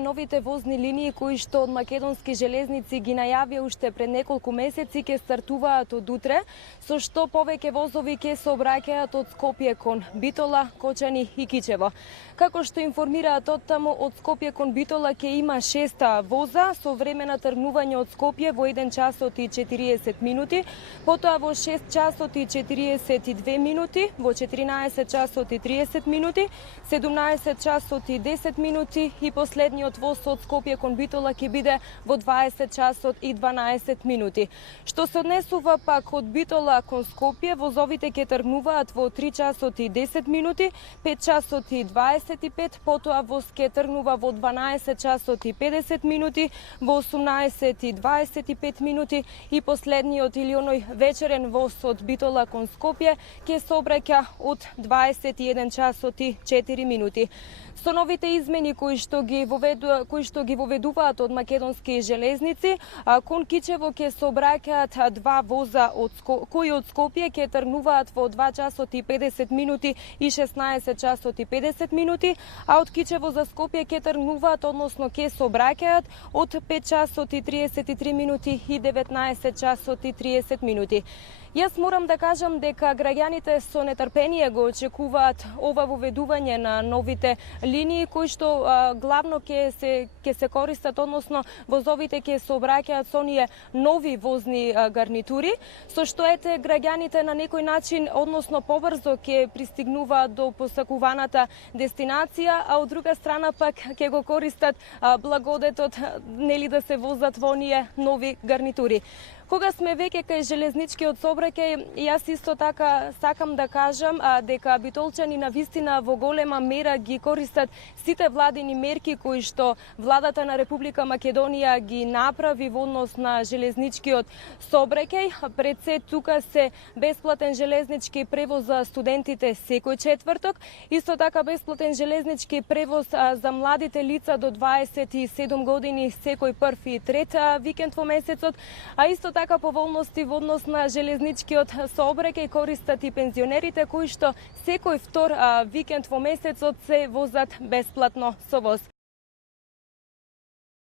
Новите возни линии кои што од Македонски железници ги најавија уште пред неколку месеци ќе стартуваат од утре, со што повеќе возови ќе сообраќаат од Скопје кон Битола, Кочани и Кичево. Како што информираат од таму, од Скопје кон Битола ќе има 6 воза со време на тргнување од Скопје во 1 часот и 40 минути, потоа во 6 часот и 42 минути, во 14 часот и 30 минути, 17 часот и 10 минути и последниот воз од Скопје кон Битола ќе биде во 20 часот и 12 минути. Што се однесува пак од Битола кон Скопје, возовите ќе тргнуваат во 3 часот и 10 минути, 5 часот и 25, потоа воз ќе тргнува во 12 часот и 50 минути, во 18 и 25 минути и последниот или оној вечерен воз од Битола кон Скопје ќе сообраќа од 21 часот и 4 минути. Со новите измени кои што ги воведуваат од Македонски железници, кон Кичево ќе сообраќаат 2 воза кои од Скопје ќе тргнуваат во 2 часот и 50 минути и 16 часот и 50 минути, а од Кичево за Скопје ќе тргнуваат, односно ќе сообраќаат од 5 часот и 33 минути и 19 часот и 30 минути. Јас морам да кажам дека граѓаните со нетрпение го очекуваат ова воведување на новите линии кои што главно ќе се користат, односно возовите ќе сообраќаат со оние нови возни гарнитури, со што граѓаните на некој начин, односно побрзо ќе пристигнуваат до посакуваната дестинација, а од друга страна пак ќе го користат благодетот нели да се возат во оние нови гарнитури. Кога сме веќе кај железничкиот сообраќај, јас исто така сакам да кажам дека битолчани навистина во голема мера ги користат сите владини мерки кои што владата на Република Македонија ги направи во однос на железничкиот сообраќај. Пред се тука се бесплатен железнички превоз за студентите секој четврток, исто така бесплатен железнички превоз за младите лица до 27 години секој прв и трет викенд во месецот, а исто така поволности во однос на железничкиот сообраќај користат и пензионерите кои што секој втор викенд во месецот се возат бесплатно со воз.